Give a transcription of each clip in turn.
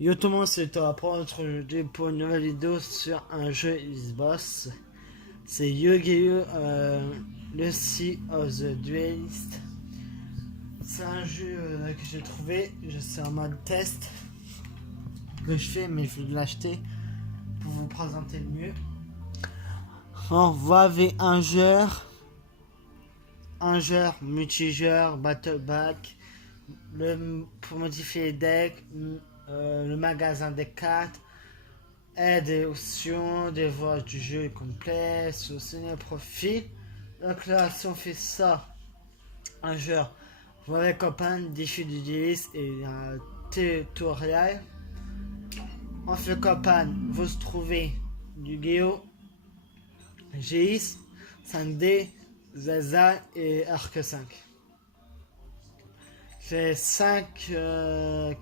Yo tout le monde, c'est toi pour aujourd'hui pour une nouvelle vidéo sur un jeu Xbox. C'est Yu-Gi-Oh! Le Sea of the Duelist. C'est un jeu que j'ai trouvé, je suis en mode test que je fais, mais je vais l'acheter pour vous présenter le mieux. On voit avec un joueur, multijoueur, battle back, pour modifier les decks, le magasin des cartes, aide et options, des voix du jeu complet, soutenir le profil. Donc là, si on fait ça, un joueur, vous avec copain, défi du dueliste et un tutoriel. On fait copain, vous trouvez du Géo, GX, 5D, Zaza et Arc 5. J'ai 5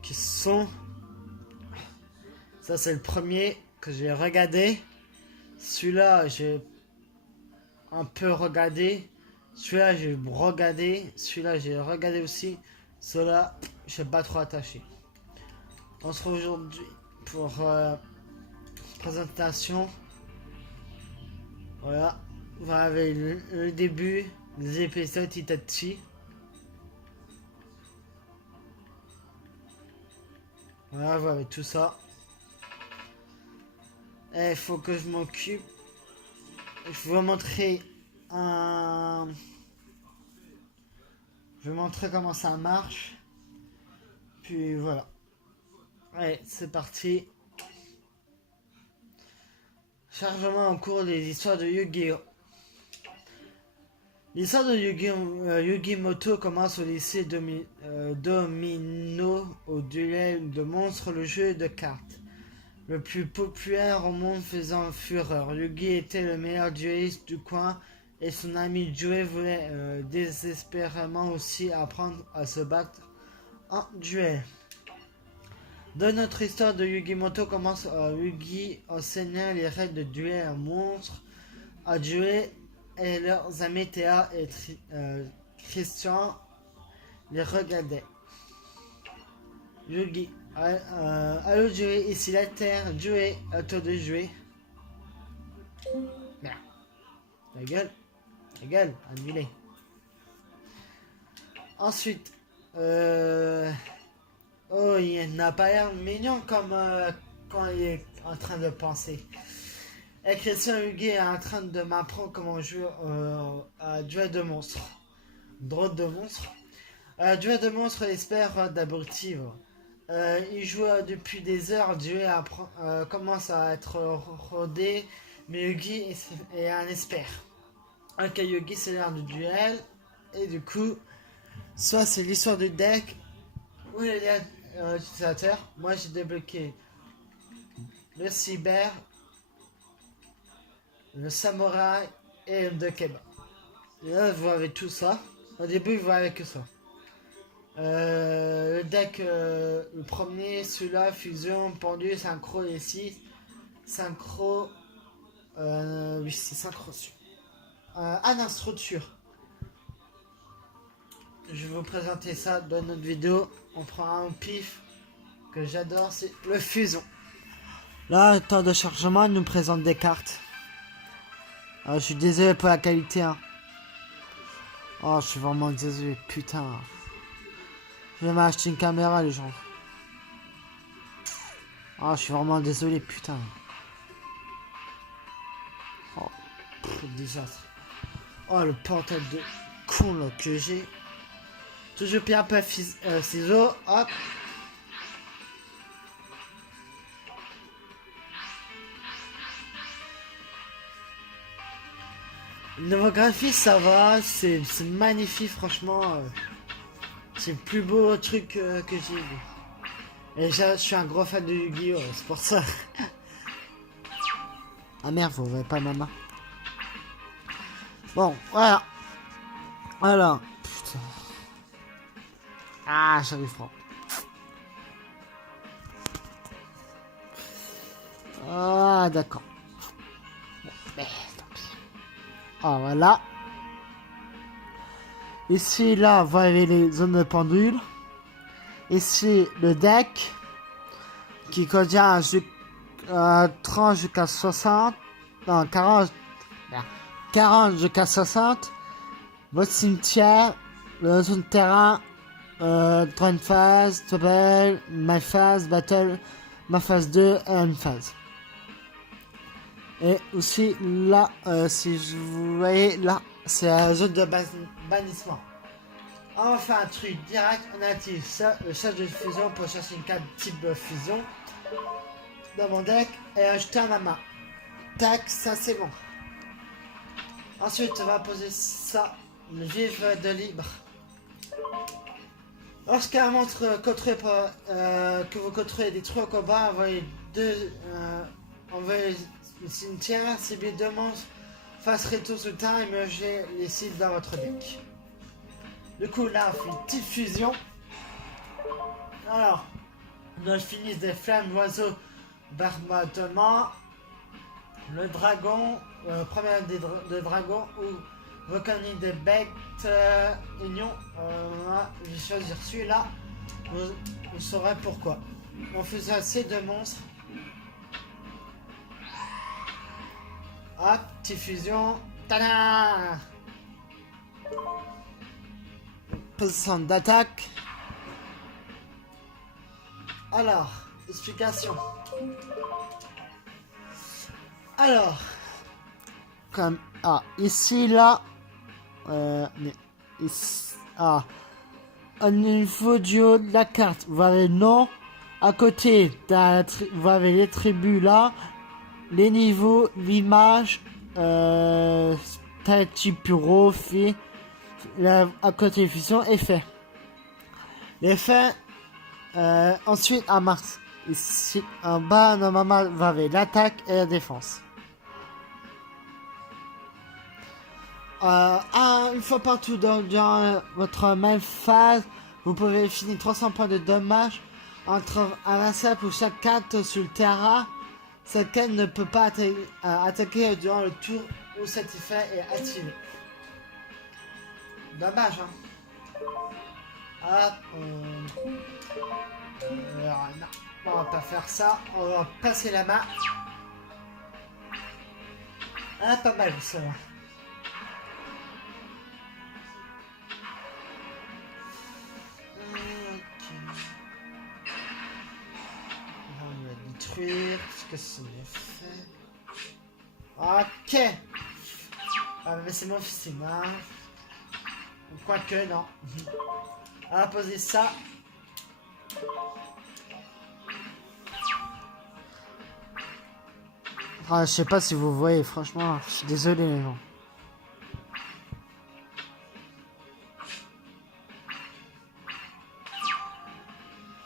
qui sont. Ça, c'est le premier que j'ai regardé. Celui-là, j'ai un peu regardé. Celui-là, j'ai regardé. Celui-là, j'ai regardé aussi. Celui-là, je suis pas trop attaché. On se retrouve aujourd'hui pour présentation. Voilà. Vous avez le début des épisodes Itachi. Voilà, vous avez tout ça. Et il faut que je m'occupe. Je vais vous montrer un. Je vais montrer comment ça marche. Puis voilà. Allez, c'est parti. Chargement en cours des histoires de Yu-Gi-Oh! L'histoire de Yu-Gi-Moto commence au lycée Domino, au duel de monstres, le jeu de cartes. Le plus populaire au monde faisant fureur. Yugi était le meilleur dueliste du coin et son ami Joey voulait désespérément aussi apprendre à se battre en duel. Dans notre histoire de Yu-Gi-Moto commence Yugi enseignant les règles de duel à monstres à Joey et leurs amis Théa et Christian les regardaient. Yugi. Allô Joey, ici la Terre. Joey, à toi de jouer. Merde. La gueule, annulé. Ensuite, oh, il n'a pas l'air mignon comme quand il est en train de penser. Et Christian Huguet est en train de m'apprendre comment jouer à duel de monstres. Drôle de monstre. Duel de monstres, espère d'abruti. Il joue depuis des heures, Dieu commence à être rodé, mais Yugi est un expert. Ok, Yugi c'est l'heure du duel, et du coup, soit c'est l'histoire du deck, ou les liens utilisateurs. Moi j'ai débloqué le cyber, le samouraï et le Dokeba. Et là vous avez tout ça. Au début vous avez que ça. Le deck, le premier, celui-là, fusion, pendu, synchro et 6. Synchro. Oui, c'est synchro. Non, structure. Je vais vous présenter ça dans notre vidéo. On prend un pif que j'adore, c'est le fusion. Là, temps de chargement, il nous présente des cartes. Je suis désolé pour la qualité. Hein. Oh, je suis vraiment désolé, putain. Je vais m'acheter une caméra, les gens. Ah, je suis vraiment désolé, putain. Oh, désastre. Oh, le portail de con là que j'ai. Toujours pierre, pas ciseaux. Hop. Le nouveau graphisme, ça va. C'est magnifique, franchement. C'est le plus beau truc que j'ai vu. Et je suis un gros fan de Yu-Gi-Oh! C'est pour ça. Ah merde, vous voyez pas ma main. Bon, voilà. Alors. Putain. Ah, j'arrive pas. Ah, d'accord. Bon, mais tant pis. Ah, voilà. Ici, là, vous avez les zones de pendule. Ici, le deck. qui contient 30 jusqu'à 60, non 40, 40 jusqu'à 60, votre cimetière, le zone de terrain, Train phase, Topel, My Phase, Battle, Ma Phase 2 et une phase. Et aussi là, si vous voyez là, c'est la zone de bannissement. On va faire un truc direct, on active ça, le charge de fusion pour chercher une carte type de fusion dans mon deck et ajouter à ma main. Tac, ça c'est bon. Ensuite, on va poser ça, le vif de libre. Lorsqu'un monstre que vous contrôlez détruit au combat, envoyez le cimetière, ciblez 2 monstres, face retour sur le terrain et mergez les cibles dans votre deck. Du coup, là, on fait une petite fusion. Alors, on finit des flammes, l'oiseau, barbatement, le dragon, premier des dragons, ou volcanique des bêtes, union. Je vais choisir celui-là. Vous saurez pourquoi. On faisait ces 2 monstres. Hop, petite fusion. Tada! Position d'attaque. Alors, explication. Alors, comme ici là, ici, au niveau du haut de la carte, vous avez le nom. À côté, vous avez les tribus là, les niveaux, l'image, statut bureau, fait. Là, à côté fusion, effet. L'effet, ensuite à Mars. Ici, en bas, normalement, vous avez l'attaque et la défense. Une fois partout dans votre même phase, vous pouvez finir 300 points de dommage entre invincible pour chaque carte sur le terrain. Cette carte ne peut pas attaquer durant le tour où cet effet est activé. Dommage, hein. Non, on va pas faire ça. On va passer la main. Pas mal ça. On va détruire. Qu'est-ce que c'est fait? Ok. Mais c'est mon fils, hein. Quoique, non. On va poser ça. Je sais pas si vous voyez, franchement, je suis désolé les gens.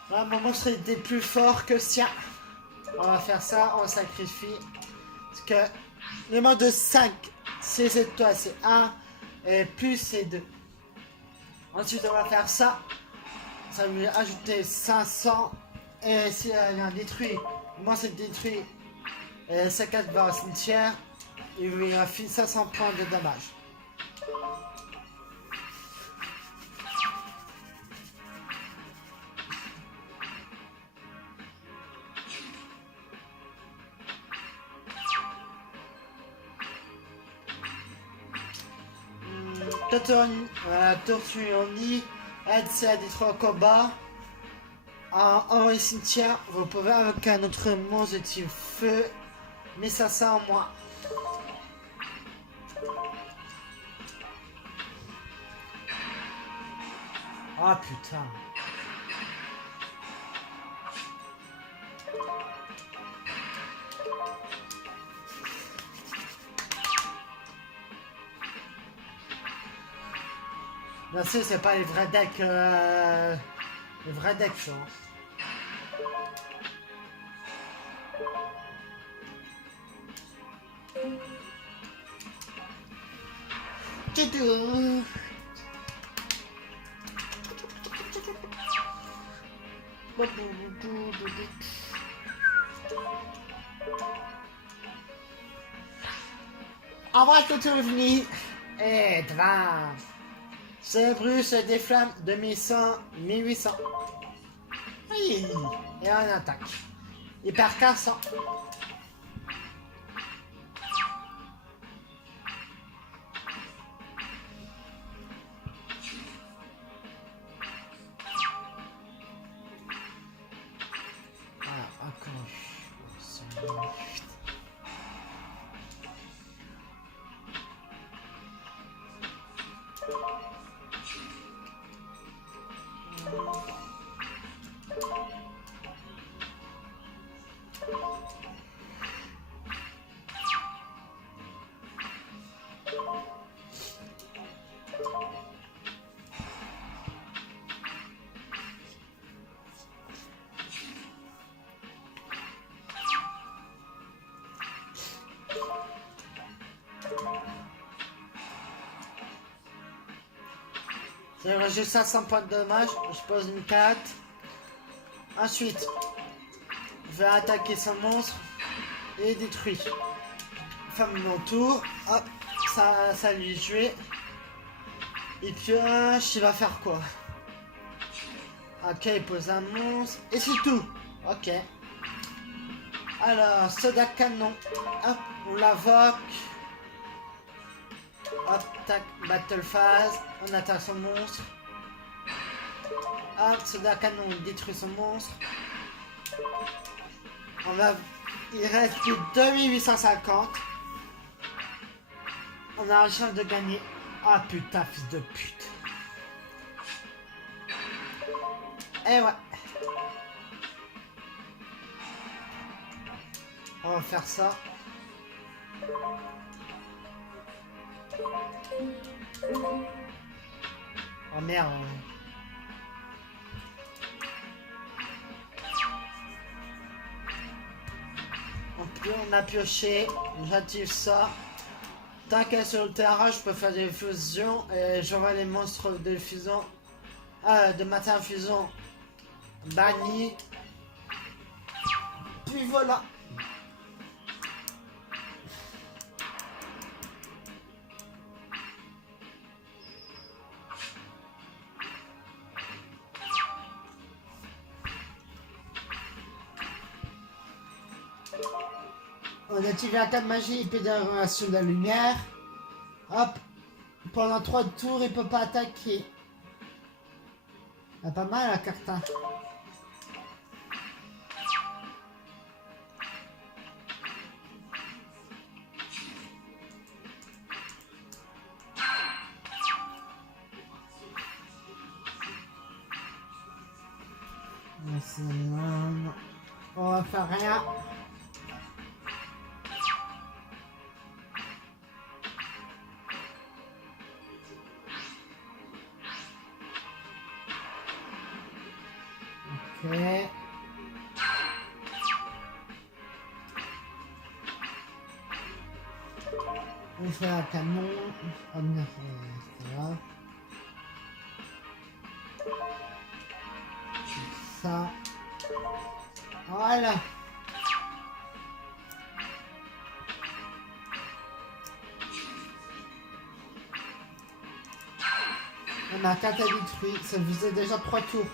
Là, mon monstre était plus fort que le sien. On va faire ça, on sacrifie. Parce que le mode de 5, c'est étoiles, c'est 1. Et plus c'est 2. Ensuite, on va faire ça. Ça va lui ajouter 500. Et si elle est détruit, moi c'est détruit. Et 50 va au cimetière. Il lui a fait 500 points de dommage. Tortuoni aide à détruire au combat. En cimetière, vous pouvez invoquer un autre monstre de type feu, mais ça en moins. Ah putain. Bien sûr, c'est pas les vrais decks. Les vrais decks, je pense. On va tout revenir. Et 20. C'est Bruce des flammes de 1100, 1800. Oui. Et on attaque. Hyper cassant. Voilà, encore. J'ai 500 points de dommage, je pose une carte. Ensuite, je vais attaquer son monstre et détruire. Fin de mon tour, hop, ça lui joué. Et pioche, il va faire quoi? Ok, il pose un monstre et c'est tout. Ok. Alors, soda canon, hop, on l'invoque. Hop, tac, battle phase, on attaque son monstre. Hop, soda canon, on détruit son monstre. Il reste plus 2850. On a une chance de gagner. Ah putain, fils de pute. Eh ouais. On va faire ça. Oh merde. On a pioché. J'active ça. Tant qu'elle est sur le terrain, je peux faire des fusions et j'envoie les monstres de fusion. De matériel fusion banni. Puis voilà. On active la table magie, épée de relation de la lumière. Hop. Pendant 3 tours, il peut pas attaquer. Ah, pas mal la carte. Hein. On va faire rien. Ok. On fait un canon. Voilà. Ça. Voilà. On a 4 à détruire. Ça faisait déjà 3 tours.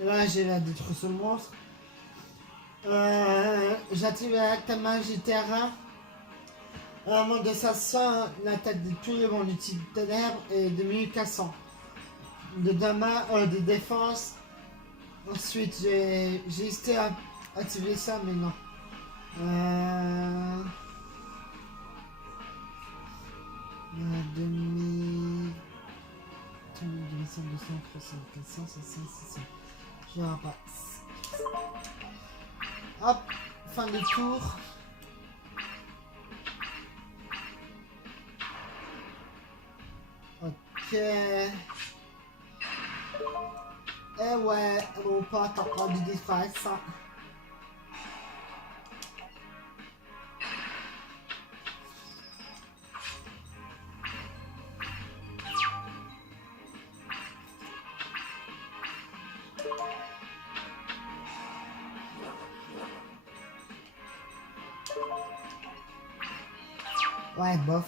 Là, j'ai la détruire ce monstre. J'active la table magie terrain. Un monde de 500, l'attaque de tous les mondes utiles ténèbres et de 1400. De dommage, de défense. Ensuite, j'ai hésité à activer ça, mais non. Demi. 200, 200, 300, 400, 500, 600. Je verrai pas. Hop, fin de tour. Ok. Eh ouais, mon pote, t'as pas du disparaître ça. Ouais, bof.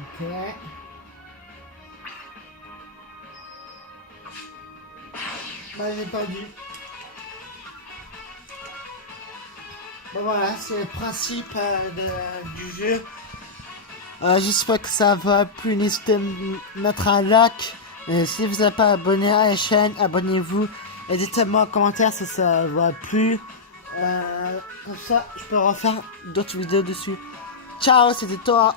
Ok. Bah, j'ai pas dû. Bon, voilà, c'est le principe du jeu. J'espère que ça va plus. N'hésitez à mettre un like. Et si vous n'êtes pas abonné à la chaîne, abonnez-vous. Et dites-moi en commentaire si ça va plus. Comme ça, je peux refaire d'autres vidéos dessus. Ciao, c'était toi.